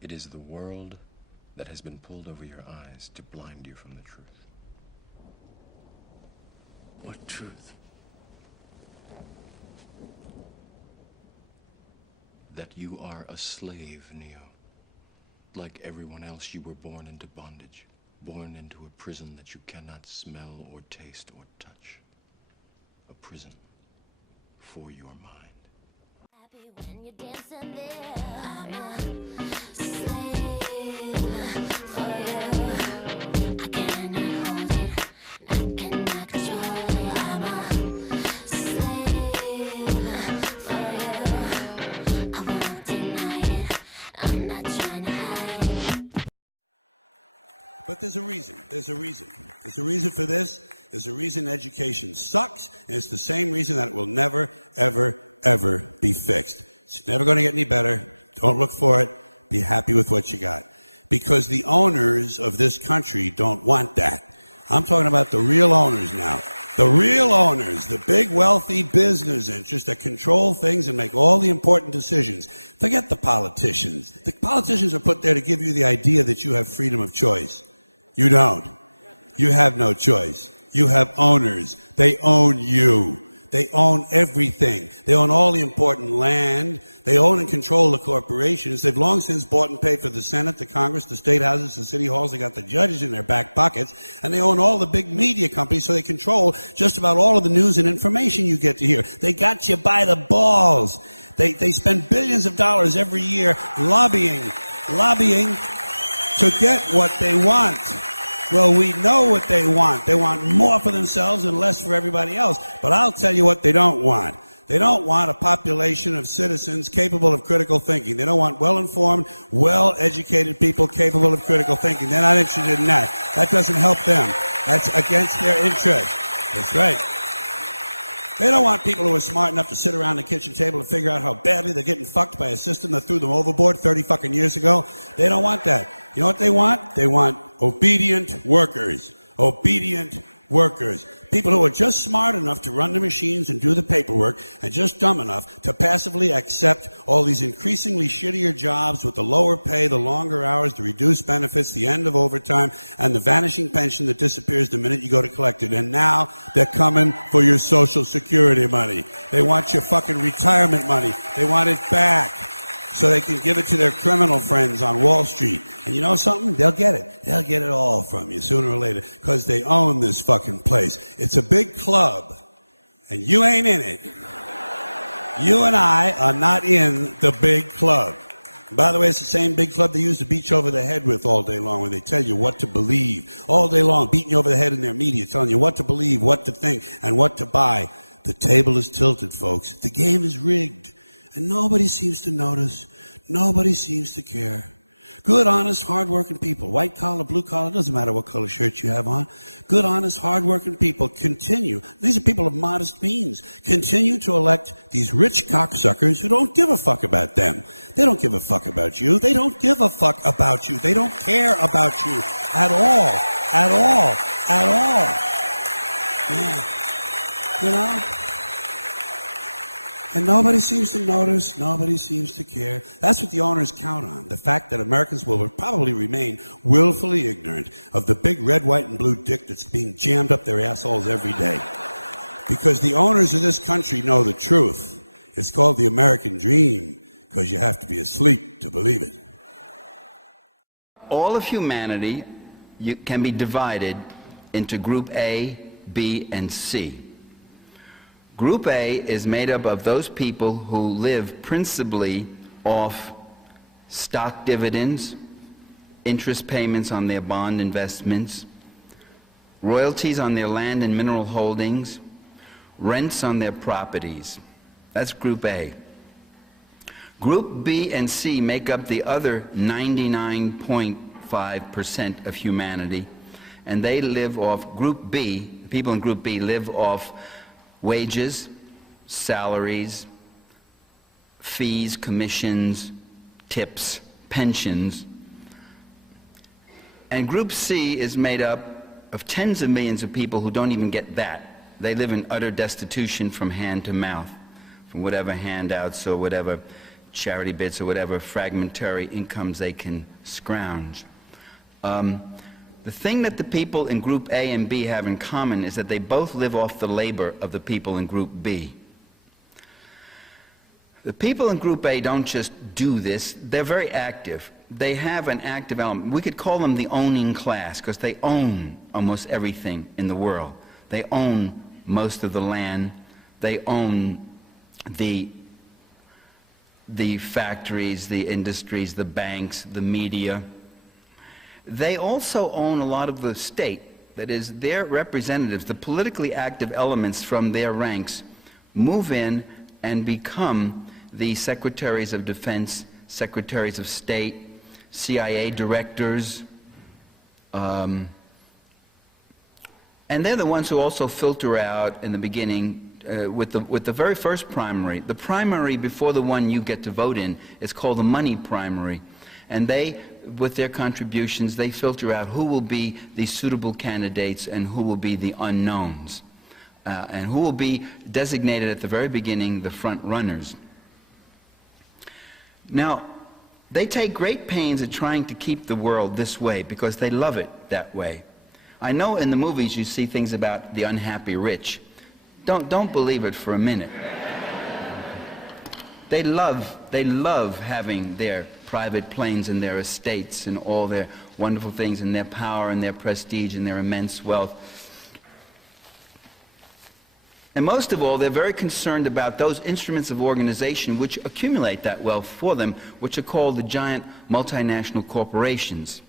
It is the world that has been pulled over your eyes to blind you from the truth. What truth? That you are a slave, Neo. Like everyone else, you were born into bondage. Born into a prison that you cannot smell or taste or touch. A prison for your mind. Happy when you're dancing there. I'm a slave for you. I cannot hold it, I cannot control it. I'm a slave for you. I won't deny it, I'm not trying to hide it. But there's a reason. There's a reason. There's a reason for this. There's a reason education sucks, and it's the same reason that it will never, ever, ever be fixed. It's never going to get any better. Don't look for it. Be happy with what you got. Because the owners of this country don't want that. I'm talking about the real owners now. The real owners, the big wealthy business interests that control things and make all the important decisions. Forget the politicians. The politicians are put there to give you the idea that you have freedom of choice. You don't. You have no choice. You have owners. They own you. They own everything. They own all the important land. They own and control the corporations. They've long since bought and paid for the Senate, the Congress, the state houses, the city halls. They got the judges in their back pockets. And they own all the big media companies, so they control just about all of the news and information you get to hear. They got you by the balls. They spend billions of dollars every year lobbying to get what they want. Well, we know what they want. They want more for themselves and less for everybody else. But I'll tell you what they don't want. They don't want a population of citizens capable of critical thinking. They don't want well-informed, well-educated people capable of critical thinking. They're not interested in that. That doesn't help them. That's against their interest. That's right. They don't want people who are smart enough to sit around the kitchen table and figure out how badly they're getting fucked by a system that threw them overboard 30 fucking years ago. They don't want that. You know what they want? They want obedient workers. Obedient workers. People who are just smart enough to run the machines and do the paperwork and just dumb enough to passively accept all these increasingly shittier jobs with the lower pay, the longer hours, the reduced benefits, the end of overtime, and the vanishing pension that disappears the minute you go to collect it. And now they're coming for your Social Security money. They want your fucking retirement money. They want it back so they can give it to their criminal friends on Wall Street. And you know something? They'll get it. They'll get it all from you sooner or later because they own this fucking place. It's a big club, and you ain't in it. You and I are not in the big club. By the way, it's the same big club they use to beat you over the head with all day long when they tell you what to believe. All day long, beating you over the head in their media, telling you what to believe, what to think, and what to buy. The table is tilted, folks. The game is rigged. And nobody seems to notice. Nobody seems to care. Good, honest, hard-working people, white collar, blue collar, doesn't matter what color shirt you have on. Good, honest, hard-working people continue. These are people of modest means. Continue to elect these rich cocksuckers who don't give a fuck about them. They don't give a fuck about you. They don't give a fuck about you. They don't care about you at all. At all. At all. Yeah. You know? And nobody seems to notice, nobody seems to care. That's what the owners count on, the fact that Americans will probably remain willfully ignorant of the big red, white, and blue dick that's being jammed up their assholes every day. Because the owners of this country know the truth. It's called the American dream, because you have to be asleep to believe it. All of humanity can be divided into Group A, B, and C. Group A is made up of those people who live principally off stock dividends, interest payments on their bond investments, royalties on their land and mineral holdings, rents on their properties. That's Group A. Group B and C make up the other 99.5% of humanity, and they live off Group B. People in Group B live off wages, salaries, fees, commissions, tips, pensions. And Group C is made up of tens of millions of people who don't even get that. They live in utter destitution from hand to mouth, from whatever handouts or whatever charity bits or whatever fragmentary incomes they can scrounge. The thing that the people in Group A and B have in common is that they both live off the labor of the people in Group B. The people in Group A don't just do this, they're very active. They have an active element. We could call them the owning class because they own almost everything in the world. They own most of the land. They own the factories, the industries, the banks, the media. They also own a lot of the state. That is, their representatives, the politically active elements from their ranks, move in and become the secretaries of defense, secretaries of state, CIA directors, and they're the ones who also filter out in the beginning with the very first primary. The primary before the one you get to vote in is called the money primary. And they, with their contributions, they filter out who will be the suitable candidates and who will be the unknowns. And who will be designated at the very beginning the front runners. Now, they take great pains at trying to keep the world this way because they love it that way. I know in the movies you see things about the unhappy rich. Don't believe it for a minute. They love having their private planes and their estates and all their wonderful things and their power and their prestige and their immense wealth. And most of all, they're very concerned about those instruments of organization which accumulate that wealth for them, which are called the giant multinational corporations.